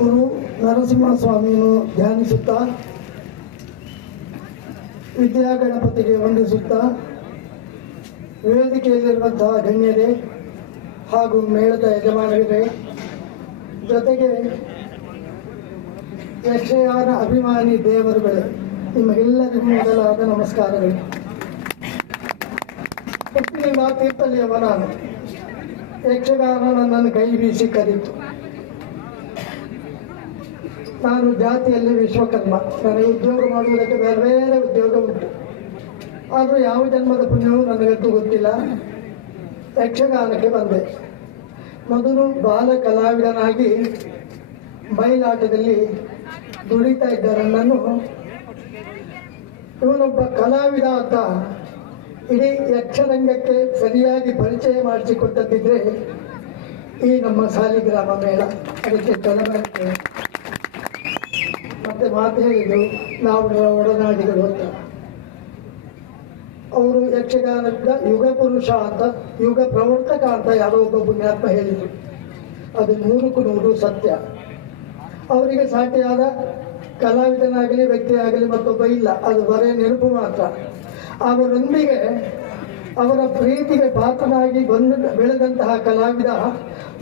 ಗುರು ನರಸಿಂಹಸ್ವಾಮಿಯನ್ನು ಧ್ಯಾನಿಸುತ್ತಾ ವಿದ್ಯಾಗಣಪತಿಗೆ ವಂದಿಸುತ್ತಾ ವೇದಿಕೆಯಲ್ಲಿರುವಂತಹ ಗಣ್ಯರೇ ಹಾಗೂ ಮೇಳದ ಯಜಮಾನರೇ, ಜೊತೆಗೆ ಯಕ್ಷಗಾನ ಅಭಿಮಾನಿ ದೇವರುಗಳೇ, ನಿಮಗೆಲ್ಲರಿಗೂ ಮೊದಲಾದ ನಮಸ್ಕಾರಗಳು. ಹುಟ್ಟಿನಿಂದ ತೀರ್ಥಳ್ಳಿಯವ ನಾನು. ಯಕ್ಷಗಾನ ನನ್ನನ್ನು ಕೈ ಬೀಸಿ ಕರೀತು. ನಾನು ಜಾತಿಯಲ್ಲಿ ವಿಶ್ವಕರ್ಮ. ನನಗೆ ಉದ್ಯೋಗ ಮಾಡುವುದಕ್ಕೆ ಬೇರೆ ಬೇರೆ ಉದ್ಯೋಗ ಉಂಟು. ಆದರೂ ಯಾವ ಜನ್ಮದ ಪುಣ್ಯವೂ ನನಗಂತೂ ಗೊತ್ತಿಲ್ಲ. ಯಕ್ಷಗಾನಕ್ಕೆ ಬಂದೆ. ಮೊದಲು ಬಾಲ ಕಲಾವಿದನಾಗಿ ಬಯಲಾಟದಲ್ಲಿ ದುಡಿತಾ ಇದ್ದ ನನ್ನನ್ನು ಇವನೊಬ್ಬ ಕಲಾವಿದ ಅಂತ ಇಡೀ ಯಕ್ಷರಂಗಕ್ಕೆ ಸರಿಯಾಗಿ ಪರಿಚಯ ಮಾಡಿಸಿಕೊಟ್ಟದ್ದಿದ್ರೆ ಈ ನಮ್ಮ ಸಾಲಿಗ್ರಾಮ ಮೇಳ. ಅದಕ್ಕೆ ತೊಡಬರುತ್ತೆ. ಮತ್ತೆ ಮಾತು ಹೇಳಿದ್ರು, ನಾವು ಒಡನಾಡಿಗಳು ಅಂತ. ಅವರು ಯಕ್ಷಗಾನದ ಯುಗ ಪುರುಷ ಅಂತ, ಯುಗ ಪ್ರವರ್ತಕ ಅಂತ ಯಾರೋ ಒಬ್ಬ ಪುಣ್ಯಾತ್ಮ ಹೇಳಿದರು. ಅದು 100ಕ್ಕೂ 100 ಸತ್ಯ. ಅವರಿಗೆ ಸಾಟಿಯಾದ ಕಲಾವಿದನಾಗಲಿ ವ್ಯಕ್ತಿಯಾಗಲಿ ಮತ್ತೊಬ್ಬ ಇಲ್ಲ. ಅದು ಬರೇ ನೆನಪು ಮಾತ್ರ. ಅವರೊಂದಿಗೆ ಅವರ ಪ್ರೀತಿಗೆ ಪಾತ್ರನಾಗಿ ಬೆಳೆದಂತಹ ಕಲಾವಿದ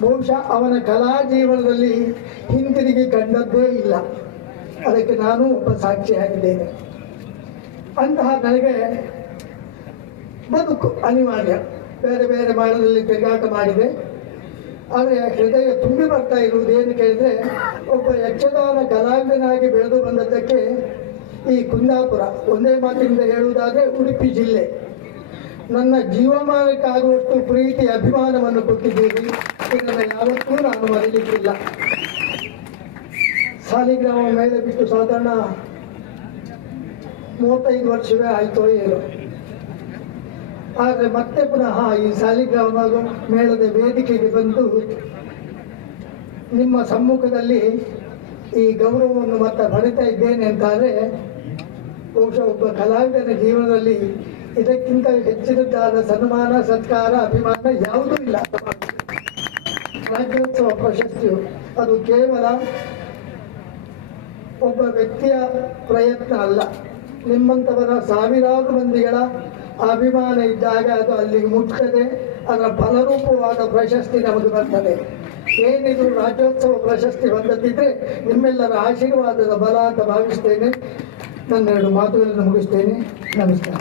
ಬಹುಶಃ ಅವನ ಕಲಾ ಜೀವನದಲ್ಲಿ ಹಿಂತಿರುಗಿ ಕಂಡದ್ದೇ ಇಲ್ಲ. ಅದಕ್ಕೆ ನಾನು ಒಬ್ಬ ಸಾಕ್ಷಿಯಾಗಿದ್ದೇನೆ. ಅಂತಹ ನನಗೆ ಬದುಕು ಅನಿವಾರ್ಯ. ಬೇರೆ ಬೇರೆ ಮಾಡದಲ್ಲಿ ತಿರುಗಾಟ ಮಾಡಿದೆ. ಆದರೆ ಹೃದಯ ತುಂಬಿ ಬರ್ತಾ ಇರುವುದು ಏನು ಕೇಳಿದರೆ, ಒಬ್ಬ ಯಕ್ಷಗಾನ ಕಲಾವಿದನಾಗಿ ಬೆಳೆದು ಬಂದದ್ದಕ್ಕೆ ಈ ಕುಂದಾಪುರ, ಒಂದೇ ಮಾತಿನಿಂದ ಹೇಳುವುದಾದರೆ ಉಡುಪಿ ಜಿಲ್ಲೆ, ನನ್ನ ಜೀವಮಾನಕ್ಕಾಗುವಷ್ಟು ಪ್ರೀತಿ ಅಭಿಮಾನವನ್ನು ಕೊಟ್ಟಿದ್ದೀರಿ. ಇದನ್ನು ಯಾವತ್ತೂ ನಾನು ಮರೀಲಿಕ್ಕಿಲ್ಲ. ಸಾಲಿಗ್ರಾಮ ಮೇಳ ಬಿಟ್ಟು ಸಾಧಾರಣ 35 ವರ್ಷವೇ ಆಯಿತೋ ಏನೋ. ಆದರೆ ಮತ್ತೆ ಪುನಃ ಈ ಸಾಲಿಗ್ರಾಮ ಮೇಳದ ವೇದಿಕೆಗೆ ಬಂದು ನಿಮ್ಮ ಸಮ್ಮುಖದಲ್ಲಿ ಈ ಗೌರವವನ್ನು ಮತ್ತೆ ಪಡಿತಾ ಇದ್ದೇನೆ ಅಂತಾದರೆ ಬಹುಶಃ ಒಬ್ಬ ಕಲಾವಿದನ ಜೀವನದಲ್ಲಿ ಇದಕ್ಕಿಂತ ಹೆಚ್ಚಿನದಾದ ಸನ್ಮಾನ, ಸತ್ಕಾರ, ಅಭಿಮಾನ ಯಾವುದೂ ಇಲ್ಲ. ರಾಜ್ಯೋತ್ಸವ ಪ್ರಶಸ್ತಿಯು ಅದು ಕೇವಲ ಒಬ್ಬ ವ್ಯಕ್ತಿಯ ಪ್ರಯತ್ನ ಅಲ್ಲ. ನಿಮ್ಮಂಥವರ ಸಾವಿರಾರು ಮಂದಿಗಳ ಅಭಿಮಾನ ಇದ್ದಾಗ ಅದು ಅಲ್ಲಿಗೆ ಮುಟ್ತದೆ. ಅದರ ಫಲರೂಪವಾದ ಪ್ರಶಸ್ತಿ ನಮಗೆ ಬರ್ತದೆ. ಏನಿದು ರಾಜ್ಯೋತ್ಸವ ಪ್ರಶಸ್ತಿ ಬಂದದ್ದಿದ್ರೆ ನಿಮ್ಮೆಲ್ಲರ ಆಶೀರ್ವಾದದ ಬಲ ಅಂತ ಭಾವಿಸ್ತೇನೆ. ನನ್ನೆರಡು ಮಾತುಗಳನ್ನು ಮುಗಿಸ್ತೇನೆ. ನಮಸ್ಕಾರ.